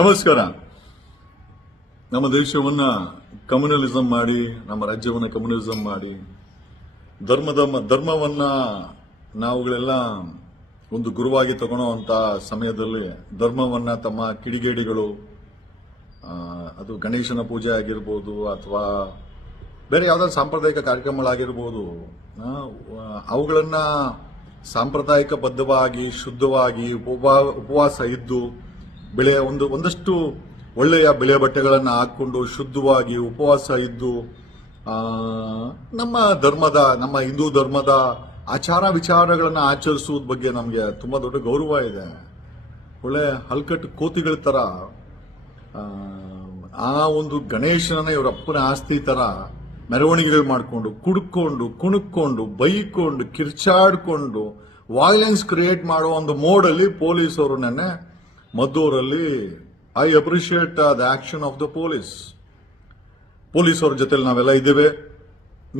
ನಮಸ್ಕಾರ ನಮ್ಮ ದೇಶವನ್ನ ಕಮ್ಯುನಲಿಸಂ ಮಾಡಿ ನಮ್ಮ ರಾಜ್ಯವನ್ನು ಕಮ್ಯುನಲಿಸಂ ಮಾಡಿ ಧರ್ಮದ ಧರ್ಮವನ್ನ ನಾವುಗಳೆಲ್ಲ ಒಂದು ಗುರುವಾಗಿ ಅಂತ ಸಮಯದಲ್ಲಿ ಧರ್ಮವನ್ನ ತಮ್ಮ ಕಿಡಿಗೇಡಿಗಳು ಅದು ಗಣೇಶನ ಪೂಜೆ ಆಗಿರ್ಬೋದು ಅಥವಾ ಬೇರೆ ಯಾವ್ದಾದ್ರು ಸಾಂಪ್ರದಾಯಿಕ ಕಾರ್ಯಕ್ರಮಗಳಾಗಿರ್ಬೋದು ಅವುಗಳನ್ನ ಸಾಂಪ್ರದಾಯಿಕ ಬದ್ಧವಾಗಿ ಶುದ್ಧವಾಗಿ ಉಪವಾಸ ಇದ್ದು ಬೆಳೆ ಒಂದು ಒಂದಷ್ಟು ಒಳ್ಳೆಯ ಬೆಳೆ ಬಟ್ಟೆಗಳನ್ನು ಹಾಕ್ಕೊಂಡು ಶುದ್ಧವಾಗಿ ಉಪವಾಸ ಇದ್ದು ನಮ್ಮ ಧರ್ಮದ ನಮ್ಮ ಹಿಂದೂ ಧರ್ಮದ ಆಚಾರ ವಿಚಾರಗಳನ್ನು ಆಚರಿಸುವುದ ಬಗ್ಗೆ ನಮಗೆ ತುಂಬ ದೊಡ್ಡ ಗೌರವ ಇದೆ ಒಳ್ಳೆ ಹಲ್ಕಟ್ಟು ಕೋತಿಗಳ ಥರ ಆ ಒಂದು ಗಣೇಶನ ಇವರಪ್ಪನ ಆಸ್ತಿ ಥರ ಮೆರವಣಿಗೆಗಳು ಮಾಡಿಕೊಂಡು ಕುಡ್ಕೊಂಡು ಕುಣುಕೊಂಡು ಬೈಕೊಂಡು ಕಿರ್ಚಾಡ್ಕೊಂಡು ವಾಯ್ಲೆನ್ಸ್ ಕ್ರಿಯೇಟ್ ಮಾಡೋ ಒಂದು ಮೋಡಲ್ಲಿ ಪೊಲೀಸರು ನೆನ್ನೆ ಮದ್ದೂರಲ್ಲಿ I appreciate the action of the police ಪೊಲೀಸವ್ರ ಜೊತೆಲಿ ನಾವೆಲ್ಲ ಇದ್ದೇವೆ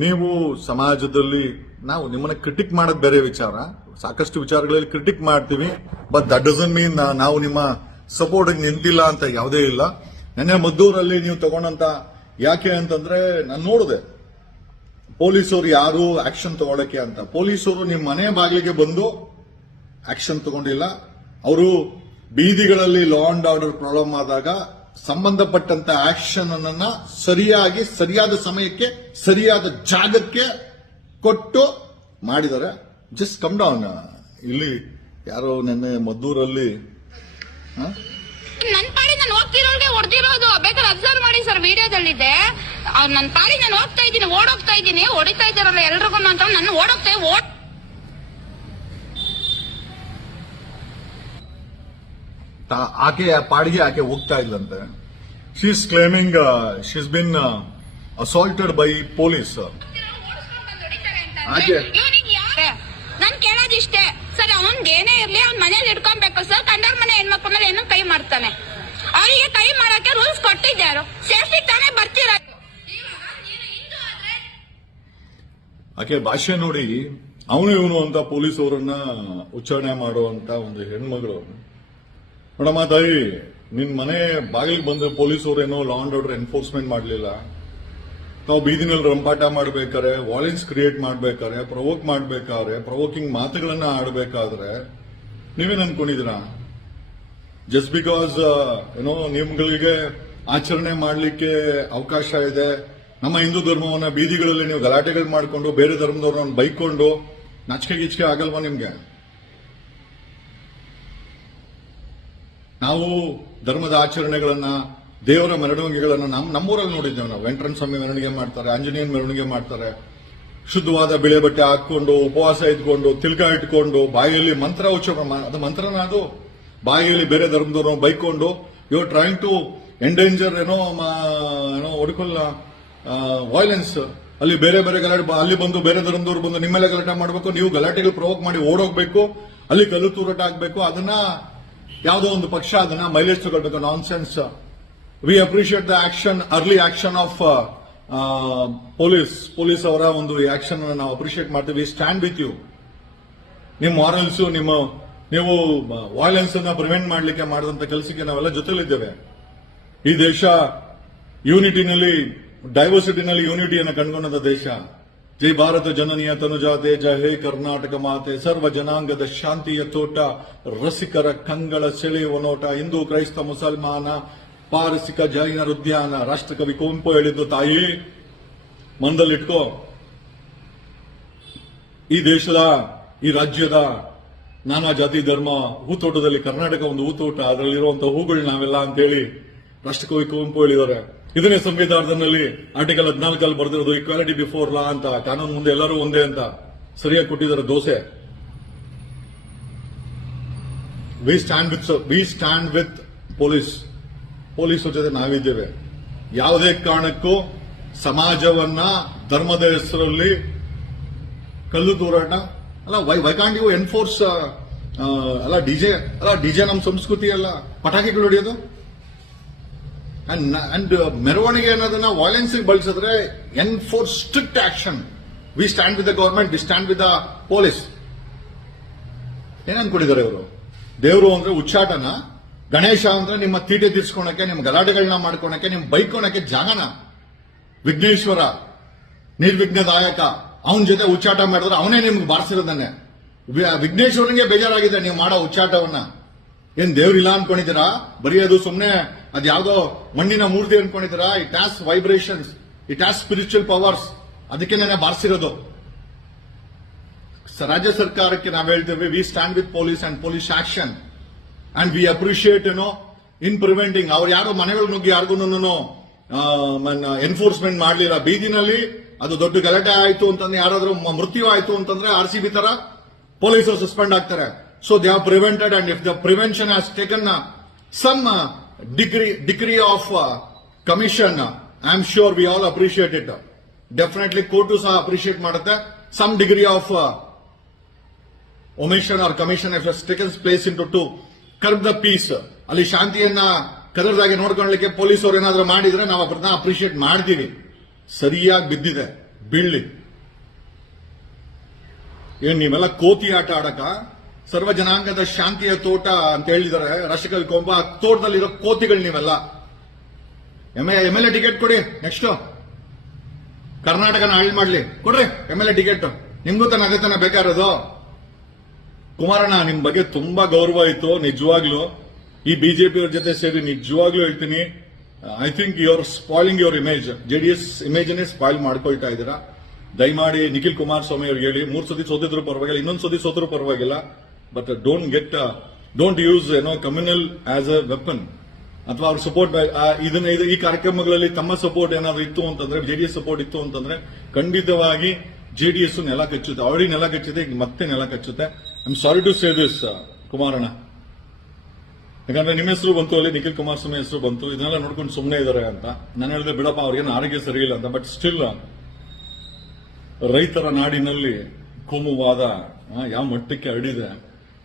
ನೀವು ಸಮಾಜದಲ್ಲಿ ನಾವು ನಿಮ್ಮನ್ನ ಕ್ರಿಟಿಕ್ ಮಾಡೋದು ಬೇರೆ ವಿಚಾರ ಸಾಕಷ್ಟು ವಿಚಾರಗಳಲ್ಲಿ ಕ್ರಿಟಿಕ್ ಮಾಡ್ತೀವಿ ಬಟ್ ದಟ್ ಡಸನ್ ಮೀನ್ ನಾವು ನಿಮ್ಮ ಸಪೋರ್ಟ್ ನಿಂತಿಲ್ಲ ಅಂತ ಯಾವುದೇ ಇಲ್ಲ ನೆನ್ನೆ ಮದ್ದೂರಲ್ಲಿ ನೀವು ತಗೊಂಡಂತ ಯಾಕೆ ಅಂತಂದ್ರೆ ನಾನು ನೋಡಿದೆ ಪೊಲೀಸರು ಯಾರು ಆಕ್ಷನ್ ತಗೊಳಕ್ಕೆ ಅಂತ ಪೊಲೀಸರು ನಿಮ್ಮ ಮನೆ ಬಾಗಿಲಿಗೆ ಬಂದು ಆಕ್ಷನ್ ತಗೊಂಡಿಲ್ಲ ಅವರು ಬೀದಿಗಳಲ್ಲಿ ಲಾ ಅಂಡ್ ಆರ್ಡರ್ ಪ್ರಾಬ್ಲಮ್ ಆದಾಗ ಸಂಬಂಧಪಟ್ಟಂತ ಆಕ್ಷನ್ ಅನ್ನ ಸರಿಯಾಗಿ ಸರಿಯಾದ ಸಮಯಕ್ಕೆ ಸರಿಯಾದ ಜಾಗಕ್ಕೆ ಕೊಟ್ಟು ಮಾಡಿದ್ದಾರೆ ಜಸ್ಟ್ ಕಮ್ ಡೌನ್ ಇಲ್ಲಿ ಯಾರೋ ನಿನ್ನೆ ಮದ್ದೂರಲ್ಲಿ ನನ್ನ ಪಾಡಿ ನಾನು ಹೋಗ್ತಿರೋರ್ಗೆ ಹೊಡೆದಿರೋದು ಬೇಕಾದ್ರೆ ಅಬ್ಸರ್ವ್ ಮಾಡಿ ಸರ್ ವಿಡಿಯೋದಲ್ಲಿದೆ ನನ್ನ ಪಾಡಿ ನಾನು ಹೋಗ್ತಾ ಇದ್ದೀನಿ ಓಡೋಗ್ತಾ ಇದ್ದೀನಿ ಹೊಡಿತಾ ಇದ್ದಾರಲ್ಲ ಎಲ್ರಿಗೂ ನಾನು ನನ್ನ ಓಡೋಗ್ತಾ ಓಡ್ ಆಕೆ ಪಾಡಿಗೆ ಆಕೆ ಹೋಗ್ತಾ ಇಲ್ಲಂತೆ she is claiming she is been assaulted by police ಆಕೆ ನಾನು ಕೇಳೋದು ಇಷ್ಟೇ ಸರ್ ಅವನ್ ಏನೇ ಇರ್ಲಿ ಅವ್ನ ಮನೇಲಿ ಇಟ್ಕೊಬೇಕು ಸರ್ ಕಂಡರ್ ಮನೆ ಹೆಣ್ಮಕ್ಳ ಮೇಲೆ ಏನೋ ಕೈ ಮಾಡ್ತಾನೆ ಅವರಿಗೆ ಕೈ ಮಾಡಕ್ಕೆ ರೂಲ್ಸ್ ಕೊಟ್ಟಿದ್ದಾರು ಸೇಫ್ಟಿ ತಾನೇ ಬರ್ತೀರ ಆಕೆ ಭಾಷೆ ನೋಡಿ ಅವನು ಇವನು ಅಂತ ಪೊಲೀಸ್ ಅವರನ್ನ ಉಚ್ಚಾರಣೆ ಮಾಡುವಂತ ಒಂದು ಹೆಣ್ಮಗಳು ಮೇಡಮ್ ತಾಯಿ ನಿನ್ ಮನೆ ಬಾಗಿಲಿಗೆ ಬಂದ ಪೊಲೀಸವ್ರೇನೋ ಲಾ ಅಂಡ್ ಆರ್ಡರ್ ಎನ್ಫೋರ್ಸ್ಮೆಂಟ್ ಮಾಡಲಿಲ್ಲ ನಾವು ಬೀದಿನಲ್ಲಿ ರಂಪಾಟ ಮಾಡ್ಬೇಕಾದ್ರೆ ವಾಲೆನ್ಸ್ ಕ್ರಿಯೇಟ್ ಮಾಡ್ಬೇಕಾದ್ರೆ ಪ್ರವೋಕ್ ಮಾಡ್ಬೇಕಾದ್ರೆ ಪ್ರವೋಕಿಂಗ್ ಮಾತುಗಳನ್ನ ಆಡಬೇಕಾದ್ರೆ ನೀವೇನ್ ಅನ್ಕೊಂಡಿದ್ದೀರಾ ಜಸ್ಟ್ ಬಿಕಾಸ್ ಏನೋ ನಿಮ್ಗಳಿಗೆ ಆಚರಣೆ ಮಾಡಲಿಕ್ಕೆ ಅವಕಾಶ ಇದೆ ನಮ್ಮ ಹಿಂದೂ ಧರ್ಮವನ್ನ ಬೀದಿಗಳಲ್ಲಿ ನೀವು ಗಲಾಟೆಗಳು ಮಾಡಿಕೊಂಡು ಬೇರೆ ಧರ್ಮದವ್ರನ್ನ ಬೈಕೊಂಡು ನಾಚಿಕೆ ಗಿಚಿಕೆ ಆಗಲ್ವಾ ನಿಮ್ಗೆ ನಾವು ಧರ್ಮದ ಆಚರಣೆಗಳನ್ನ ದೇವರ ಮೆರವಣಿಗೆಗಳನ್ನು ನಮ್ಮ ನಮ್ಮೂರಲ್ಲಿ ನೋಡಿದ್ದೇವೆ ನಾವು ವೆಂಕಟರಣ ಸ್ವಾಮಿ ಮೆರವಣಿಗೆ ಮಾಡ್ತಾರೆ ಆಂಜನೇಯನ್ ಮೆರವಣಿಗೆ ಮಾಡ್ತಾರೆ ಶುದ್ಧವಾದ ಬಿಳೆ ಬಟ್ಟೆ ಹಾಕೊಂಡು ಉಪವಾಸ ಇದ್ಕೊಂಡು ತಿಲ್ಕ ಇಟ್ಕೊಂಡು ಬಾಯಿಯಲ್ಲಿ ಮಂತ್ರ ಉಚ್ಚಾರ ಅದು ಮಂತ್ರನ ಅದು ಬಾಯಿಯಲ್ಲಿ ಬೇರೆ ಧರ್ಮದವ್ರು ಬೈಕೊಂಡು you are trying to endanger ಏನೋ ಏನೋ ಒಡ್ಕೊಲ್ಲ ವೈಲೆನ್ಸ್ ಅಲ್ಲಿ ಬೇರೆ ಬೇರೆ ಗಲಾಟೆ ಅಲ್ಲಿ ಬಂದು ಬೇರೆ ಧರ್ಮದವ್ರು ಬಂದು ನಿಮ್ಮೆಲ್ಲ ಗಲಾಟೆ ಮಾಡಬೇಕು ನೀವು ಗಲಾಟೆಗಳು ಪ್ರವೋಕ್ ಮಾಡಿ ಓಡೋಗ್ಬೇಕು ಅಲ್ಲಿ ಕಲ್ಲು ತೂರಾಟ ಆಗಬೇಕು ಅದನ್ನ ಯಾವುದೋ ಒಂದು ಪಕ್ಷ ಅದನ್ನ ಮೈಲೇಜ್ ತಗೊಳ್ಬೇಕು nonsense we appreciate the action early action of police police ಅವರ ಒಂದು ಆಕ್ಷನ್ ನಾವು ಅಪ್ರಿಷಿಯೇಟ್ ಮಾಡ್ತೀವಿ ಸ್ಟ್ಯಾಂಡ್ ವಿತ್ ಯು ನಿಮ್ಮ ಮಾರಲ್ಸ್ ನಿಮ್ಮ ನೀವು ವಾಯ್ಲೆನ್ಸ್ ಅನ್ನ ಪ್ರಿವೆಂಟ್ ಮಾಡಲಿಕ್ಕೆ ಮಾಡಿದಂತ ಕೆಲಸಕ್ಕೆ ನಾವೆಲ್ಲ ಜೊತೆಲಿದ್ದೇವೆ ಈ ದೇಶ ಯೂನಿಟಿನಲ್ಲಿ ಡೈವರ್ಸಿಟಿನಲ್ಲಿ ಯೂನಿಟಿಯನ್ನು ಕಂಡುಕೊಂಡಂತ ದೇಶ ಜೈ ಭಾರತ ಜನನಿಯ ತನುಜಾತೆ ಜಯ ಹೇ ಕರ್ನಾಟಕ ಮಾತೆ ಸರ್ವ ಜನಾಂಗದ ಶಾಂತಿಯ ತೋಟ ರಸಿಕರ ಕಂಗಳ ಸೆಳೆಯುವ ನೋಟ ಹಿಂದೂ ಕ್ರೈಸ್ತ ಮುಸಲ್ಮಾನ ಪಾರಸಿಕ ಜೈನ ಉದ್ಯಾನ ರಾಷ್ಟ್ರಕವಿ ಕುವೆಂಪು ಹೇಳಿದ್ದು ತಾಯಿ ಮಂದಲ್ಲಿಟ್ಕೋ ಈ ದೇಶದ ಈ ರಾಜ್ಯದ ನಾನಾ ಜಾತಿ ಧರ್ಮ ಹೂತೋಟದಲ್ಲಿ ಕರ್ನಾಟಕ ಒಂದು ಹೂತೋಟ ಅದರಲ್ಲಿರುವಂತಹ ಹೂಗಳು ನಾವೆಲ್ಲ ಅಂತೇಳಿ ರಾಷ್ಟ್ರಕವಿ ಕುವೆಂಪು ಹೇಳಿದ್ದಾರೆ ಇದನ್ನೇ ಸಂವಿಧಾನದಲ್ಲಿ ಆರ್ಟಿಕಲ್ ಹದಿನಾಲ್ಕಲ್ಲಿ ಬರೆದಿರೋದು ಇಕ್ವಾಲಿಟಿ ಬಿಫೋರ್ ಲಾ ಅಂತ ಕಾನೂನು ಮುಂದೆ ಎಲ್ಲರೂ ಒಂದೇ ಅಂತ ಸರಿಯಾಗಿ ಕೊಟ್ಟಿದ್ದಾರೆ dosa we stand with we stand with police police ಜೊತೆ ನಾವಿದ್ದೇವೆ ಯಾವುದೇ ಕಾರಣಕ್ಕೂ ಸಮಾಜವನ್ನ ಧರ್ಮದ ಹೆಸರಲ್ಲಿ ಕಲ್ಲು ತೂರಾಟ ಅಲ್ಲ ವೈ ವೈಕಾಂಡ್ ಯು ಎನ್ಫೋರ್ಸ್ ಅಲ್ಲ ಡಿಜೆ ಅಲ್ಲ ಡಿಜೆ ನಮ್ಮ ಸಂಸ್ಕೃತಿ ಅಲ್ಲ ಪಟಾಕಿಗಳು ಹೊಡೆಯೋದು ಅಂಡ್ uh, ಮೆರವಣಿಗೆ ಅನ್ನೋದನ್ನ ವೈಲೆನ್ಸ್ ಬಳಸಿದ್ರೆ enforce strict action we stand with the government we stand with the police ಏನನ್ ಇವರು ದೇವರು ಅಂದ್ರೆ ಉಚ್ಚಾಟನ ಗಣೇಶ ಅಂದ್ರೆ ನಿಮ್ಮ ತೀಟೆ ತೀರ್ಸ್ಕೊಳಕ್ಕೆ ನಿಮ್ಮ ಗಲಾಟೆಗಳನ್ನ ಮಾಡ್ಕೊಳಕ್ಕೆ ನಿಮ್ ಬೈಕೊಳಕ್ಕೆ ಜಾಗನ ವಿಘ್ನೇಶ್ವರ ನಿರ್ವಿಘ್ನದಾಯಕ ಅವನ ಜೊತೆ ಉಚ್ಚಾಟ ಮಾಡಿದ್ರೆ ಅವನೇ ನಿಮ್ಗೆ ಬಾರಿಸಿರೋದನ್ನೇ ವಿಘ್ನೇಶ್ವರನಿಗೆ ಬೇಜಾರಾಗಿದೆ ನೀವು ಮಾಡೋ ಉಚ್ಚಾಟವನ್ನ ಏನ್ ದೇವ್ರಿಲ್ಲ ಅನ್ಕೊಂಡಿದ್ದೀರಾ ಬರೀ ಅದು ಸುಮ್ನೆ ಅದ್ ಯಾವ್ದೋ ಮಣ್ಣಿನ ಮೂರ್ತಿ ಅನ್ಕೊಂಡಿದ್ದೀರಾ it has vibrations it has spiritual powers ಅದಕ್ಕೆ ನಾನು ಬಾರಿಸಿರೋದು ರಾಜ್ಯ ಸರ್ಕಾರಕ್ಕೆ ನಾವು ಹೇಳ್ತೇವೆ we stand with police and police action and we appreciate you know in preventing ಅವ್ರು ಯಾರೋ ಮನೆಗಳ ನುಗ್ಗಿ ಯಾರಿಗೂ ಎನ್ಫೋರ್ಸ್ಮೆಂಟ್ ಮಾಡಲಿಲ್ಲ ಬೀದಿನಲ್ಲಿ ಅದು ದೊಡ್ಡ ಗಲಾಟೆ ಆಯಿತು ಅಂತಂದ್ರೆ ಯಾರಾದ್ರೂ ಮೃತ್ಯು ಆಯಿತು ಅಂತಂದ್ರೆ ಆರ್ ಸಿ ಬಿ ತರ ಪೊಲೀಸರು ಸಸ್ಪೆಂಡ್ ಆಗ್ತಾರೆ so they are prevented, if the the prevention has taken uh, some uh, degree degree of uh, commission, I am sure we all appreciate it. Definitely, ಸಹ ಅಪ್ರಿಷಿಯೇಟ್ ಮಾಡುತ್ತೆ some degree of omission or commission if takes place in to to curb the peace ಅಲ್ಲಿ ಶಾಂತಿಯನ್ನ ಕದರ್ದಾಗೆ ನೋಡ್ಕೊಳ್ಳಿಕ್ಕೆ ಪೊಲೀಸರು ಏನಾದರೂ ಮಾಡಿದ್ರೆ ನಾವು ಅದನ್ನ appreciate ಮಾಡ್ತೀವಿ ಸರಿಯಾಗಿ ಬಿದ್ದಿದೆ ಬೀಳ್ಲಿ ಏನ್ ನೀವೆಲ್ಲ ಕೋತಿ ಆಟ ಆಡಕ ಸರ್ವ ಜನಾಂಗದ ಶಾಂತಿಯ ತೋಟ ಅಂತ ಹೇಳಿದ್ದಾರೆ ರಾಷ್ಟ್ರಕವಿ ಕೊಂಬ ತೋಟದಲ್ಲಿರೋ ಕೋತಿಗಳು ನೀವೆಲ್ಲ ಎಮ್ ಎಲ್ ಎ ಟಿಕೆಟ್ ಕೊಡಿ ನೆಕ್ಸ್ಟ್ ಕರ್ನಾಟಕನ ಹಾಳ್ ಮಾಡ್ಲಿ ಕೊಡ್ರಿ ಎಮ್ ಎಲ್ ಎ ಟಿಕೆಟ್ ನಿಮ್ಗೂ ತನ್ನ ಅದೇ ತನ ಕುಮಾರಣ್ಣ ನಿಮ್ ಬಗ್ಗೆ ತುಂಬಾ ಗೌರವ ಇತ್ತು ನಿಜವಾಗ್ಲೂ ಈ ಬಿಜೆಪಿಯವ್ರ ಜೊತೆ ಸೇರಿ ನಿಜವಾಗ್ಲೂ ಹೇಳ್ತೀನಿ I think your spoiling your image JDS ಇಮೇಜನ್ನೇ spoil ಮಾಡ್ಕೊಳ್ತಾ ಇದ್ದೀರಾ ದಯಮಾಡಿ ನಿಖಿಲ್ ಕುಮಾರಸ್ವಾಮಿ ಅವ್ರಿಗೆ ಹೇಳಿ ಮೂರ್ ಸತಿ ಸೋತಿದ್ರು ಪರವಾಗಿಲ್ಲ ಇನ್ನೊಂದು ಸತಿ ಸೋತರೂ ಪರವಾಗಿಲ್ಲ but don't get don't use ಏನೋ ಕಮ್ಯುನಲ್ ಆಸ್ ಅ ವೆಪನ್ ಅಥವಾ ಅವ್ರ ಸಪೋರ್ಟ್ ಇದನ್ನ ಈ ಕಾರ್ಯಕ್ರಮಗಳಲ್ಲಿ ತಮ್ಮ ಸಪೋರ್ಟ್ ಏನಾದ್ರು ಇತ್ತು ಅಂತಂದ್ರೆ ಜೆಡಿಎಸ್ ಸಪೋರ್ಟ್ ಇತ್ತು ಅಂತಂದ್ರೆ ಖಂಡಿತವಾಗಿ ಜೆಡಿಎಸ್ ನೆಲ ಕಚ್ಚುತ್ತೆ ಆಲ್ರೆಡಿ ನೆಲ ಕಚ್ಚುತ್ತೆ ಈಗ ಮತ್ತೆ ನೆಲ ಕಚ್ಚುತ್ತೆ I sorry to say this Kumaranna ಯಾಕಂದ್ರೆ ನಿಮ್ಮ ಹೆಸರು ಬಂತು ಅಲ್ಲಿ ನಿಖಿಲ್ ಕುಮಾರ್ ಸ್ವಾಮಿ ಹೆಸರು ಬಂತು ಇದನ್ನೆಲ್ಲ ನೋಡ್ಕೊಂಡು ಸುಮ್ಮನೆ ಇದ್ದಾರೆ ಅಂತ ನಾನು ಹೇಳಿದೆ ಬಿಡಪ್ಪ ಅವ್ರಿಗೆ ಆರೋಗ್ಯ ಸರಿಯಿಲ್ಲ ಅಂತ ಬಟ್ ಸ್ಟಿಲ್ uh, ರೈತರ ನಾಡಿನಲ್ಲಿ ಕೋಮುವಾದ ಯಾವ ಮಟ್ಟಕ್ಕೆ ಹರಡಿದೆ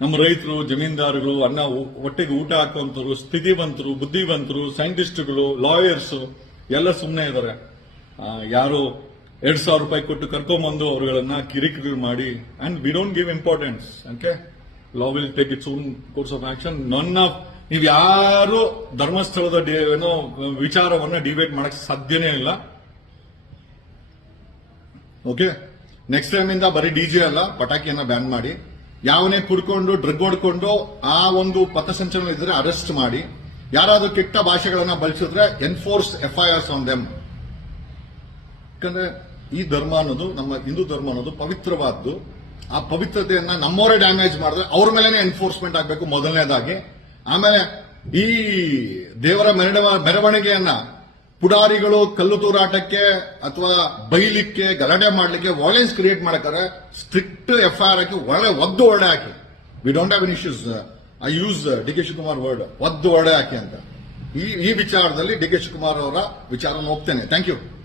ನಮ್ಮ ರೈತರು ಜಮೀನ್ದಾರರು ಅನ್ನ ಒಟ್ಟಿಗೆ ಊಟ ಹಾಕುವಂತರು ಸ್ಥಿತಿವಂತರು ಬುದ್ಧಿವಂತರು ಸೈಂಟಿಸ್ಟ್ಗಳು ಲಾಯರ್ಸ್ ಎಲ್ಲ ಸುಮ್ಮನೆ ಇದ್ದಾರೆ ಯಾರು ಎರಡು ಸಾವಿರ ರೂಪಾಯಿ ಕೊಟ್ಟು ಕರ್ಕೊಂಬಂದು ಅವರುಗಳನ್ನ ಕಿರಿಕಿರಿ ಮಾಡಿ and we don't give importance okay law will take its own course of action none of ನೀವು ಯಾರು ಧರ್ಮಸ್ಥಳದ ಏನೋ ವಿಚಾರವನ್ನ ಡಿಬೇಟ್ ಮಾಡಕ್ ಸಾಧ್ಯನೇ ಇಲ್ಲ ಓಕೆ ನೆಕ್ಸ್ಟ್ ಟೈಮ್ ಇಂದ ಬರೀ ಡಿ ಜೆ ಅಲ್ಲ ಪಟಾಕಿಯನ್ನ ಬ್ಯಾನ್ ಮಾಡಿ ಯಾವನೇ ಕುಡ್ಕೊಂಡು ಡ್ರಗ್ ಹೊಡ್ಕೊಂಡು ಆ ಒಂದು ಪಥಸಂಚಲನ ಇದ್ರೆ ಅರೆಸ್ಟ್ ಮಾಡಿ ಯಾರಾದರೂ ಕೆಟ್ಟ ಭಾಷೆಗಳನ್ನ ಬಳಸಿದ್ರೆ ಎನ್ಫೋರ್ಸ್ ಎಫ್ಐಆರ್ಸ್ ಆನ್ ದೆಮ್ ಯಾಕಂದ್ರೆ ಈ ಧರ್ಮ ಅನ್ನೋದು ನಮ್ಮ ಹಿಂದೂ ಧರ್ಮ ಅನ್ನೋದು ಪವಿತ್ರವಾದ್ದು ಆ ಪವಿತ್ರತೆಯನ್ನ ನಮ್ಮವರೇ ಡ್ಯಾಮೇಜ್ ಮಾಡಿದ್ರೆ ಅವ್ರ ಮೇಲೇನೆ ಎನ್ಫೋರ್ಸ್ಮೆಂಟ್ ಆಗಬೇಕು ಮೊದಲನೇದಾಗಿ ಆಮೇಲೆ ಈ ದೇವರ ಮೆರವಣಿಗೆಯನ್ನ ಪುಡಾರಿಗಳು ಕಲ್ಲು ತೂರಾಟಕ್ಕೆ ಅಥವಾ ಬೈಲಿಕ್ಕೆ ಗಲಾಟೆ ಮಾಡಲಿಕ್ಕೆ ವಾಲೆನ್ಸ್ ಕ್ರಿಯೇಟ್ ಮಾಡಕ್ಕಾರೆ ಸ್ಟ್ರಿಕ್ಟ್ ಎಫ್ಐಆರ್ ಹಾಕಿ ಒಳ್ಳೆ ಒದ್ದು ಒಡೆ ಹಾಕಿ we don't have any issues I use D K Shivakumar word ಒದ್ದು ಹೊಡೆ ಹಾಕಿ ಅಂತ ಈ ಈ ವಿಚಾರದಲ್ಲಿ ಡಿ ಕೆ ಶಿವಕುಮಾರ್ ಅವರ ವಿಚಾರ ಹೋಗ್ತೇನೆ ಥ್ಯಾಂಕ್ ಯು